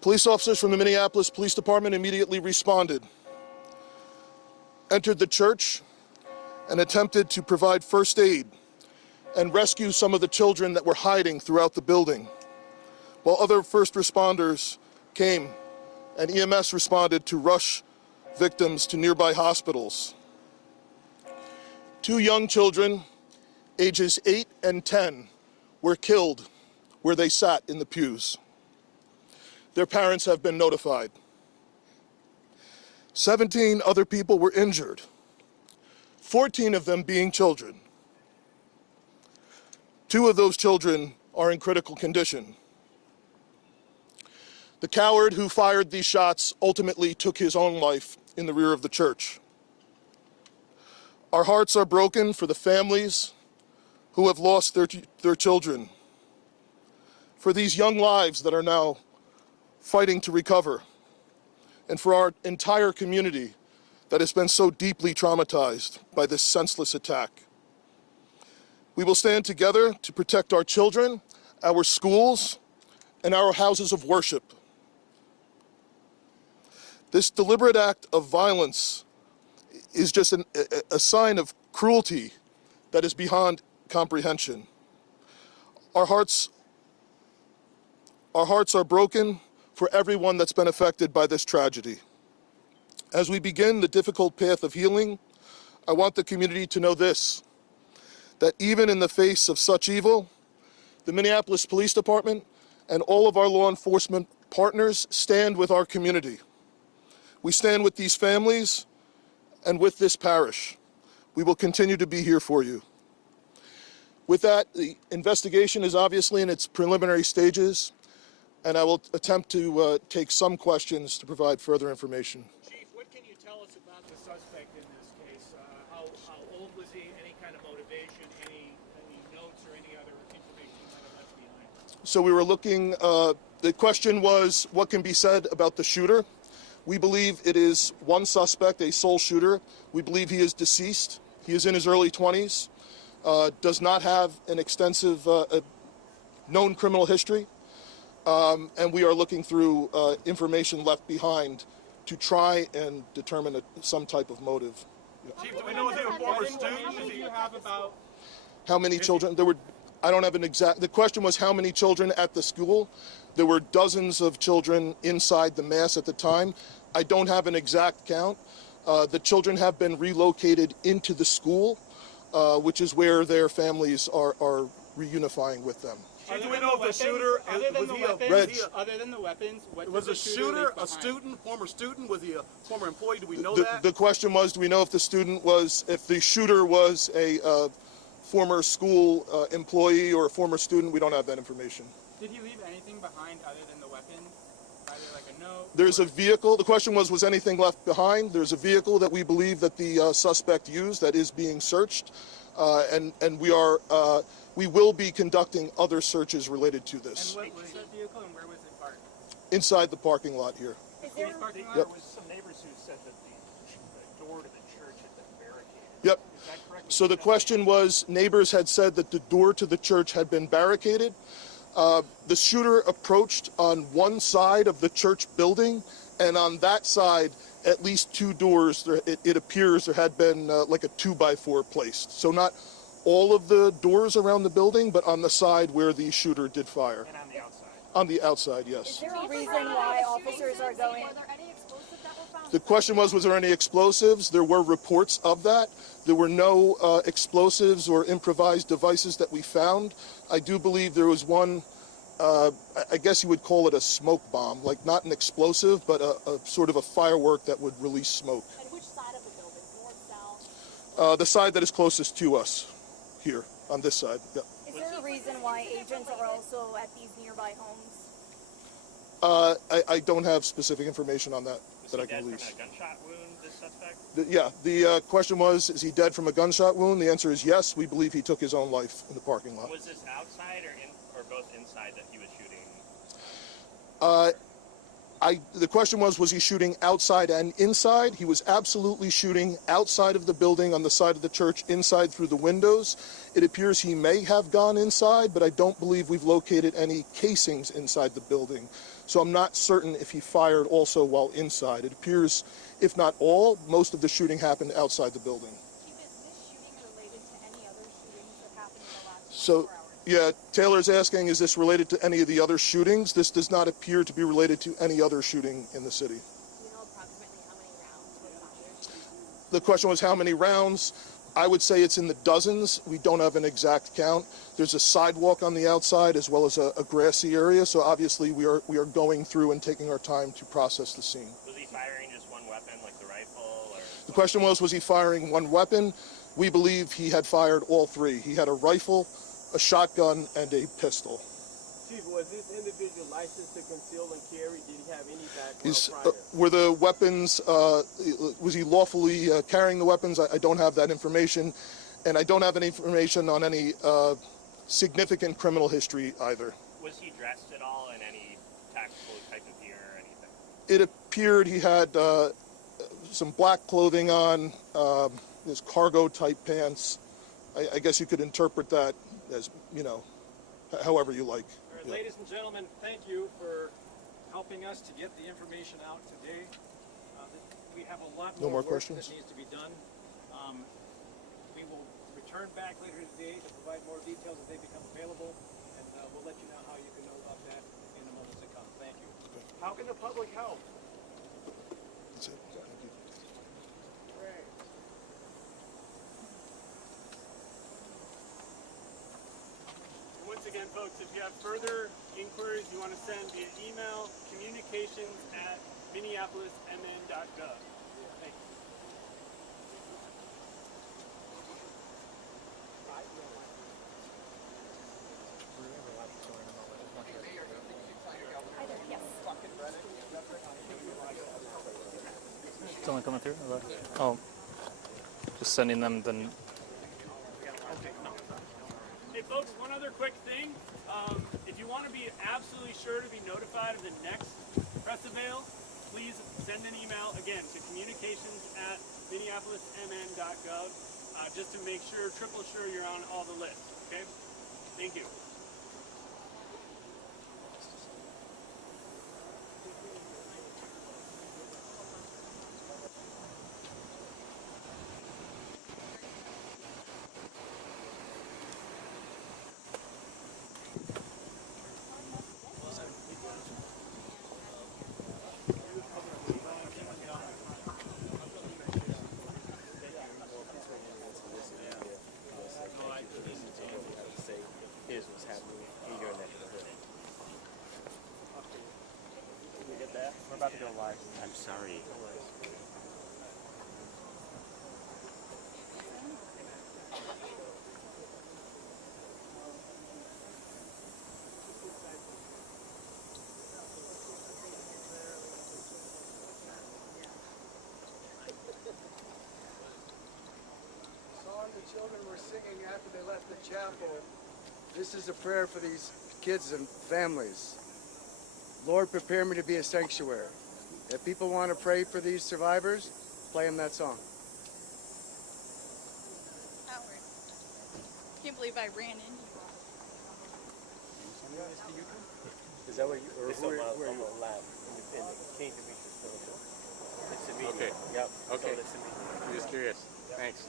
Police officers from the Minneapolis Police Department immediately responded, entered the church, and attempted to provide first aid and rescue some of the children that were hiding throughout the building, while other first responders came and EMS responded to rush victims to nearby hospitals. 2 young children, ages 8 and 10, were killed where they sat in the pews. Their parents have been notified. 17 other people were injured, 14 of them being children. 2 of those children are in critical condition. The coward who fired these shots ultimately took his own life in the rear of the church. Our hearts are broken for the families who have lost their children, for these young lives that are now fighting to recover, and for our entire community that has been so deeply traumatized by this senseless attack. We will stand together to protect our children, our schools, and our houses of worship. This deliberate act of violence is just a sign of cruelty that is beyond comprehension. Our hearts are broken for everyone that's been affected by this tragedy. As we begin the difficult path of healing, I want the community to know this, that even in the face of such evil, the Minneapolis Police Department and all of our law enforcement partners stand with our community. We stand with these families and with this parish. We will continue to be here for you. With that, the investigation is obviously in its preliminary stages, and I will attempt to take some questions to provide further information. Chief, what can you tell us about the suspect in this case? How old was he? Any kind of motivation? Any notes or any other information you might have left behind? So we were looking, the question was, what can be said about the shooter? We believe it is one suspect, a sole shooter. We believe he is deceased. He is in his early 20s, does not have an extensive known criminal history, and we are looking through information left behind to try and determine some type of motive. Chief, do we know if they were former students? Do you have about how many children? There were, I don't have an exact, the question was how many children at the school. There were dozens of children inside the mass at the time. I don't have an exact count. The children have been relocated into the school, which is where their families are reunifying with them. Do we know if the shooter, other than the weapons, what was did a shooter a student, former student? Was he a former employee? Do we know that? The question was, do we know if the shooter was a former school employee or a former student? We don't have that information. Did he leave anything behind other than the weapon? Either like a note? There's a vehicle. The question was anything left behind? There's a vehicle that we believe that the suspect used that is being searched, and we will be conducting other searches related to this. And what was that vehicle and where was it parked? Inside the parking lot here. Is there parking lot? Yep. There was some neighbors who said that the door to the church had been barricaded. Yep. Is that correct? So the question was, neighbors had said that the door to the church had been barricaded. The shooter approached on one side of the church building, and on that side, at least 2 doors, it appears there had been like a 2x4 placed. So not all of the doors around the building, but on the side where the shooter did fire. And on the outside? On the outside, yes. Is there a reason why officers are going? Are there any explosives that were found? The question was there any explosives? There were reports of that. There were no explosives or improvised devices that we found. I do believe there was one, I guess you would call it a smoke bomb, like not an explosive, but a sort of a firework that would release smoke. And which side of the building? North, south? The side that is closest to us, here, on this side. Yep. Is there a reason why agents are also at these nearby homes? I don't have specific information on that that I can Was release. he dead from a gunshot wound, this suspect? The question was, is he dead from a gunshot wound? The answer is yes. We believe he took his own life in the parking lot. Was this outside or both inside that he was shooting? The question was he shooting outside and inside? He was absolutely shooting outside of the building on the side of the church, inside through the windows. It appears he may have gone inside, but I don't believe we've located any casings inside the building. So I'm not certain if he fired also while inside. It appears, if not all, most of the shooting happened outside the building. Chief, is this shooting related to any other shootings that happened in the last So, 24 hours? yeah, Taylor's asking, is this related to any of the other shootings? This does not appear to be related to any other shooting in the city. Do you know approximately how many rounds were fired? The question was how many rounds? I would say it's in the dozens. We don't have an exact count. There's a sidewalk on the outside as well as a grassy area, so obviously we are going through and taking our time to process the scene. Was he firing just one weapon, like the rifle, or? The question was he firing one weapon? We believe he had fired all three. He had a rifle, a shotgun, and a pistol. Chief, was this individual licensed to conceal and carry? Did he have any Is, background prior? were the weapons, was he lawfully carrying the weapons? I don't have that information, and I don't have any information on any significant criminal history either. Was he dressed at all in any tactical type of gear or anything? It appeared he had some black clothing on, his cargo-type pants. I guess you could interpret that as, you know, however you like. All right, Yeah. ladies and gentlemen, thank you for helping us to get the information out today. We have a lot No more more work questions? that needs to be done. We will return back later today to provide more details as they become available, and we'll let you know how you can know about that in the moments to come. Thank you. How can the public help? That's it. Thank you. Once again, folks, if you have further inquiries you want to send via email, communications@minneapolismn.gov. Thank you. Hi there, yes. Someone coming through? Oh, just sending them the. Hey, folks, one other quick thing. If you want to be absolutely sure to be notified of the next press avail, please send an email, again, to communications@minneapolismn.gov, just to make sure, triple sure you're on all the lists, okay? Thank you. Here's what's happening in your neck of the hood. Did we get that? We're about to go live. I'm sorry. Song the children were singing after they left the chapel. This is a prayer for these kids and families. Lord, prepare me to be a sanctuary. If people want to pray for these survivors, play them that song. Howard, can't believe I ran into you. Is that what you, or who are you? Lab, independent. King Demetrius Fellowship. It's a meeting. Okay. Yep. Okay. So it's a meeting. I'm just curious. Thanks.